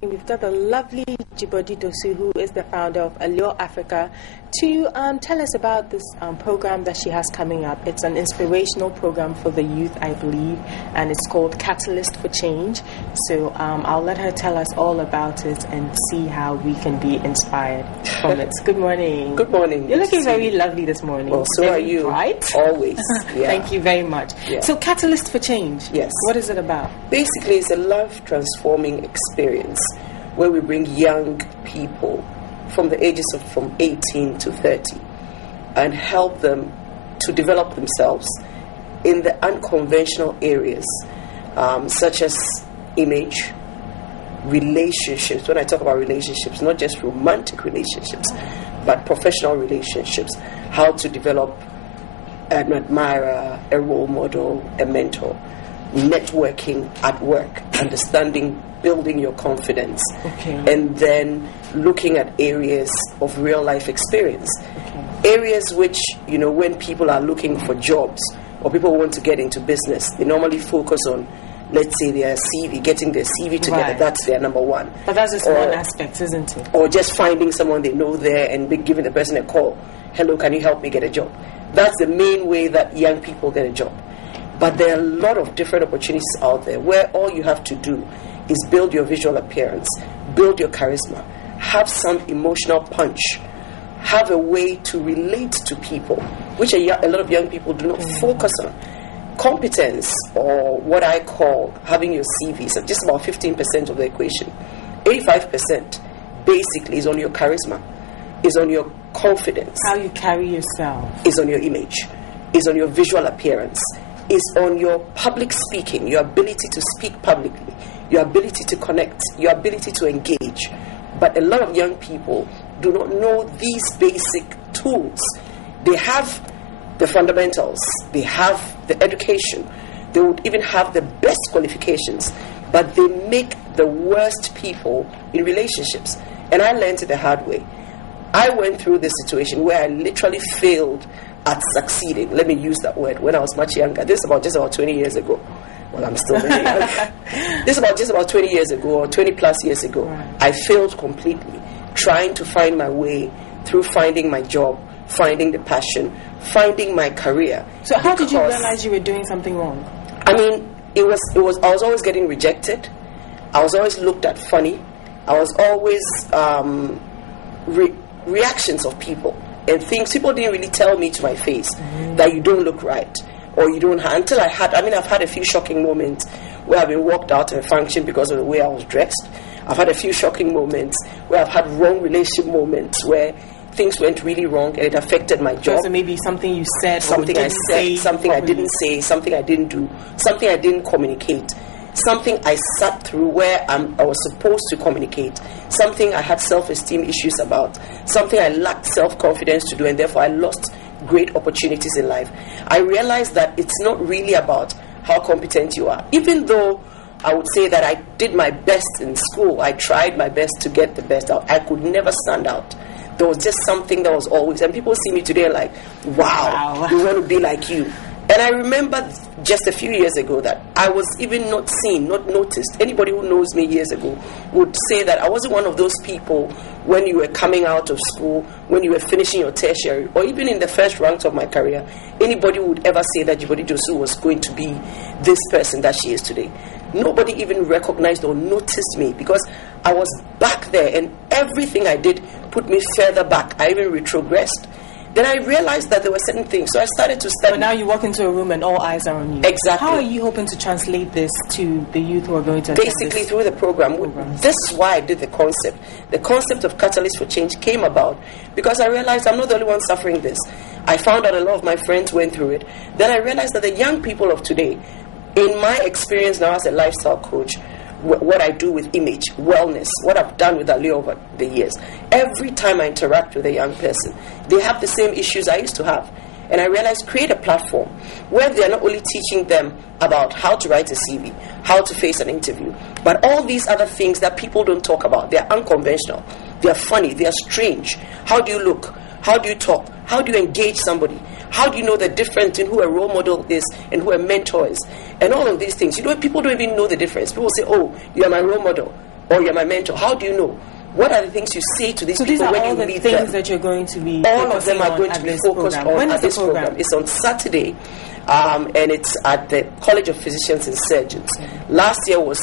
We've got the lovely Dzigbordi Dosoo, who is the founder of Allure Africa, to tell us about this program that she has coming up. It's an inspirational program for the youth, I believe, and it's called Catalyst for Change. So I'll let her tell us all about it and see how we can be inspired from it. Good morning. Good morning. You're looking very lovely this morning. Well, so very are you. Bright. Always. Yeah. Thank you very much. Yeah. So Catalyst for Change. Yes. What is it about? Basically, it's a life-transforming experience where we bring young people from the ages of from 18 to 30 and help them to develop themselves in the unconventional areas, such as image, relationships. When I talk about relationships, not just romantic relationships, but professional relationships, how to develop an admirer, a role model, a mentor, networking at work, understanding, building your confidence, and then looking at areas of real life experience. Areas which, you know, when people are looking for jobs or people want to get into business, they normally focus on, let's say, their CV, getting their CV together. Right. That's their number one. But that's just one aspect, isn't it? Or just finding someone they know there and giving the person a call. Hello, can you help me get a job? That's the main way that young people get a job. But there are a lot of different opportunities out there where all you have to do is build your visual appearance, build your charisma, have some emotional punch, have a way to relate to people, which a lot of young people do not focus on. Competence, or what I call having your CV, so just about 15% of the equation. 85% basically is on your charisma, is on your confidence. How you carry yourself. Is on your image, is on your visual appearance, is on your public speaking, your ability to speak publicly, your ability to connect, your ability to engage. But a lot of young people do not know these basic tools. They have the fundamentals, they have the education, they would even have the best qualifications, but they make the worst people in relationships. And I learned it the hard way. I went through this situation where I literally failed at succeeding. Let me use that word. When I was much younger, this is just about 20 years ago. Well, I'm still very young. This is just about 20 years ago, or 20 plus years ago. Right. I failed completely, trying to find my way through finding my job, finding the passion, finding my career. So how did you realize you were doing something wrong? I mean, I was always getting rejected. I was always looked at funny. I was always reactions of people and things. People didn't really tell me to my face that you don't look right, or you don't have, until I've had a few shocking moments where I've been walked out of a function because of the way I was dressed. I've had a few shocking moments where I've had wrong relationship moments where things went really wrong and it affected my job. So maybe something you said, something I said, something I didn't say, something I didn't do, something I didn't communicate, something I sat through where I was supposed to communicate, something I had self-esteem issues about, something I lacked self-confidence to do, and therefore I lost great opportunities in life. I realized that it's not really about how competent you are. Even though I would say that I did my best in school, I tried my best to get the best out, I could never stand out. There was just something that was always, and people see me today like, wow. We want to be like you. And I remember just a few years ago that I was even not seen, not noticed. Anybody who knows me years ago would say that I wasn't one of those people when you were coming out of school, when you were finishing your tertiary, or even in the first ranks of my career, anybody would ever say that Dzigbordi Dosoo was going to be this person that she is today. Nobody even recognized or noticed me because I was back there, and everything I did put me further back. I even retrogressed. Then I realized that there were certain things, so I started to study. But now you walk into a room and all eyes are on you. Exactly. How are you hoping to translate this to the youth who are going to basically through the program? This is why I did the concept. The concept of Catalyst for Change came about because I realized I'm not the only one suffering this. I found out a lot of my friends went through it. Then I realized that the young people of today, in my experience now as a lifestyle coach, what I do with image, wellness, what I've done with Allure over the years, every time I interact with a young person, they have the same issues I used to have. And I realized create a platform where they are not only teaching them about how to write a CV, how to face an interview, but all these other things that people don't talk about. They're unconventional, they're funny, they're strange. How do you look? How do you talk? How do you engage somebody? How do you know the difference in who a role model is and who a mentor is? And all of these things. You know, people don't even know the difference. People say, oh, you are my role model. or you're my mentor. How do you know? What are the things you say to these people when you meet them? So these are all the things that you're going to be all of them are going to be focused on at this program. It's on Saturday, and it's at the College of Physicians and Surgeons. Last year was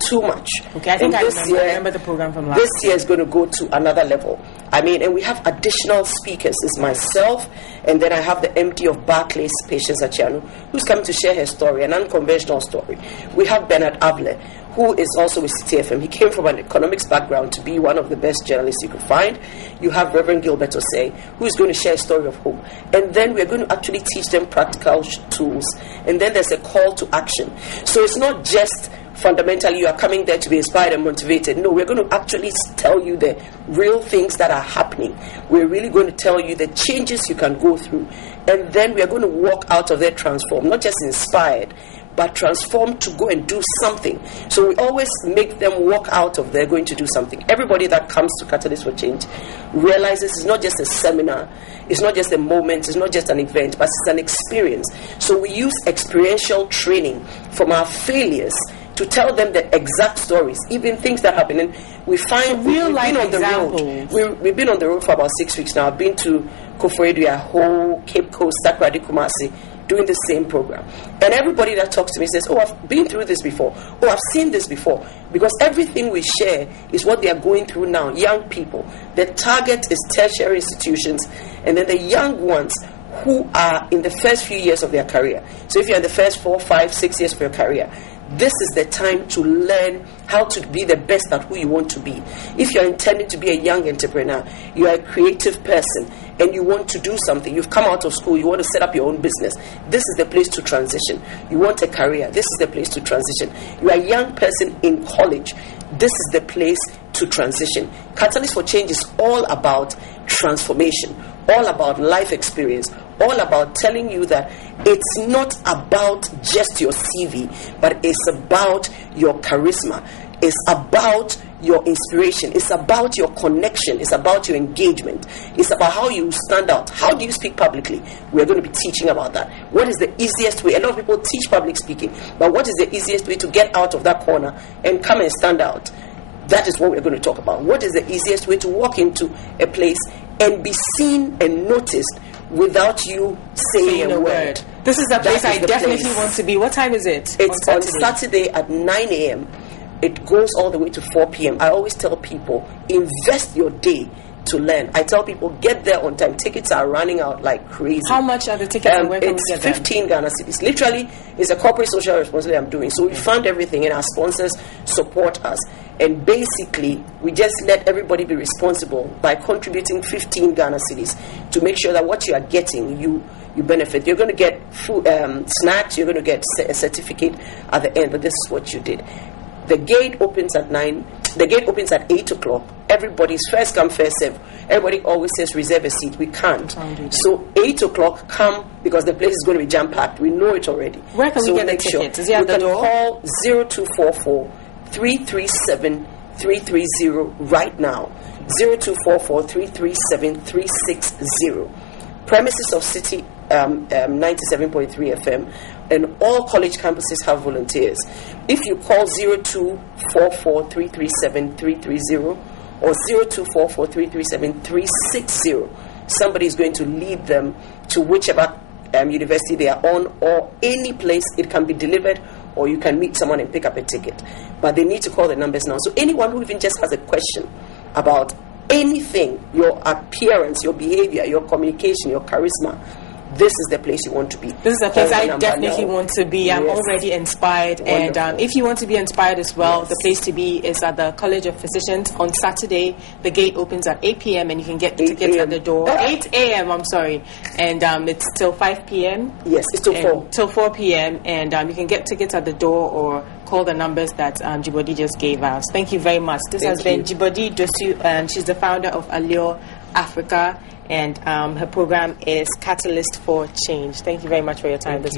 too much. Okay, I think I remember the program from last year. This year is going to go to another level. I mean, and we have additional speakers. It's myself, and then I have the MD of Barclays, Patience Achiano, who's coming to share her story, an unconventional story. We have Bernard Abler, who is also with CTFM. He came from an economics background to be one of the best journalists you could find. You have Reverend Gilbert Osei, who is going to share a story of hope. And then we're going to actually teach them practical tools. And then there's a call to action. So it's not just fundamentally you are coming there to be inspired and motivated. No, we're going to actually tell you the real things that are happening. We're really going to tell you the changes you can go through. And then we are going to walk out of there transformed, not just inspired, but transformed to go and do something. So we always make them walk out of there going to do something. Everybody that comes to Catalyst for Change realizes it's not just a seminar, it's not just a moment, it's not just an event, but it's an experience. So we use experiential training from our failures to tell them the exact stories, even things that happen. And we find we've been on the road. We've been on the road for about 6 weeks now. I've been to Koforidua, Ho, Cape Coast, Takoradi, Kumasi, doing the same program. And everybody that talks to me says, oh, I've been through this before. Oh, I've seen this before. Because everything we share is what they are going through now, young people. The target is tertiary institutions, and then the young ones who are in the first few years of their career. So if you're in the first 4, 5, 6 years of your career, this is the time to learn how to be the best at who you want to be. If you're intending to be a young entrepreneur, you're a creative person, and you want to do something, you've come out of school, you want to set up your own business, this is the place to transition. You want a career, this is the place to transition. You are a young person in college, this is the place to transition. Catalyst for Change is all about transformation, all about life experience, all about telling you that it's not about just your CV, but it's about your charisma. It's about your inspiration. It's about your connection. It's about your engagement. It's about how you stand out. How do you speak publicly? We're going to be teaching about that. What is the easiest way? A lot of people teach public speaking, but what is the easiest way to get out of that corner and come and stand out? That is what we're going to talk about. What is the easiest way to walk into a place and be seen and noticed without you saying a word? This is the place I definitely want to be. What time is it? It's on Saturday at 9 a.m. It goes all the way to 4 p.m. I always tell people, invest your day to learn. I tell people, get there on time. Tickets are running out like crazy. How much are the tickets and where can we get them? It's 15 Ghana cedis. Literally, it's a corporate social responsibility I'm doing. So we fund everything and our sponsors support us. And basically, we just let everybody be responsible by contributing 15 Ghana cedis to make sure that what you are getting, you benefit. You're going to get food, snacks, you're going to get a certificate at the end, but this is what you did. The gate opens at 9. The gate opens at 8 o'clock. Everybody's first come, first serve. Everybody always says reserve a seat. We can't. So 8 o'clock, come, because the place is going to be jam-packed. We know it already. Where can we get the tickets? Is it at the door? Call 0244 337 330 right now. 0244 337 360. Premises of City 97.3 FM, and all college campuses have volunteers. If you call 0244 337 330 or 0244 337 360, somebody is going to lead them to whichever university they are on, or any place. It can be delivered, or you can meet someone and pick up a ticket. But they need to call the numbers now. So anyone who even just has a question about anything, your appearance, your behavior, your communication, your charisma, this is the place you want to be. This is the place I definitely want to be. I'm already inspired. Wonderful. And if you want to be inspired as well, the place to be is at the College of Physicians on Saturday. The gate opens at 8 p.m. and you can get the tickets at the door. 8 a.m., I'm sorry. And it's till 5 p.m. Yes, it's till 4. Till 4 p.m. And you can get tickets at the door or call the numbers that Dzigbordi just gave us. Thank you very much. This has been Dzigbordi Dosoo, and she's the founder of Allure Africa. And her program is Catalyst for Change. Thank you very much for your time this